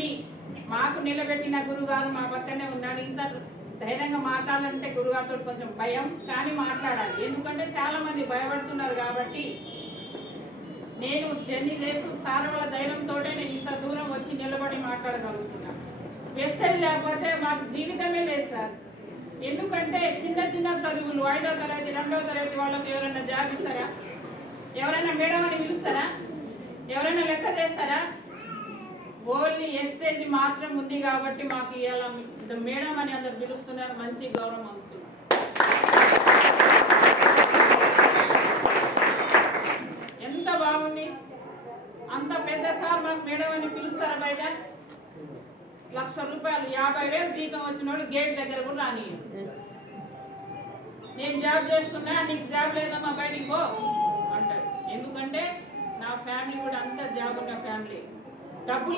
విని మాకు నిలబెట్టిన గురుగారు మా పక్కనే ఉన్నాడు. ఇంత ధైర్యంగా మాట్లాడాలంటే గురుగారితో కొంచెం భయం, కానీ మాట్లాడాలి. ఎందుకంటే చాలా మంది భయపడుతున్నారు కాబట్టి నేను జర్నీ చేస్తూ సార్ వాళ్ళ ధైర్యంతో నేను ఇంత దూరం వచ్చి నిలబడి మాట్లాడగలుగుతున్నా. వెస్టేజ్ లేకపోతే మాకు జీవితమే లేదు సార్. ఎందుకంటే చిన్న చిన్న చదువులు 5వ తరగతి 2వ తరగతి వాళ్ళకి ఎవరైనా జాబ్ ఇస్తారా? ఎవరైనా మేడం అని పిలుస్తారా? ఎవరైనా లెక్క చేస్తారా? ఓన్లీ ఎస్టేజ్ మాత్రం ఉంది కాబట్టి మాకు ఇవాళ మేడం అని అందరు పిలుస్తున్నారు. మంచి గౌరవం అందుతున్నారు. ఎంత బాగుంది. అంత పెద్ద సార్ మాకు మేడం అని పిలుస్తారా? బయట ₹1,00,000 50,000 జీతం వచ్చినోడు గేట్ దగ్గర కూడా రాని. నేను జాబ్ చేస్తున్నా, నీకు జాబ్ లేదమ్మా బయటికి పో అంటారు. ఎందుకంటే నా ఫ్యామిలీ కూడా అంతా జాబ్ ఉన్న ఫ్యామిలీ. డబ్బులు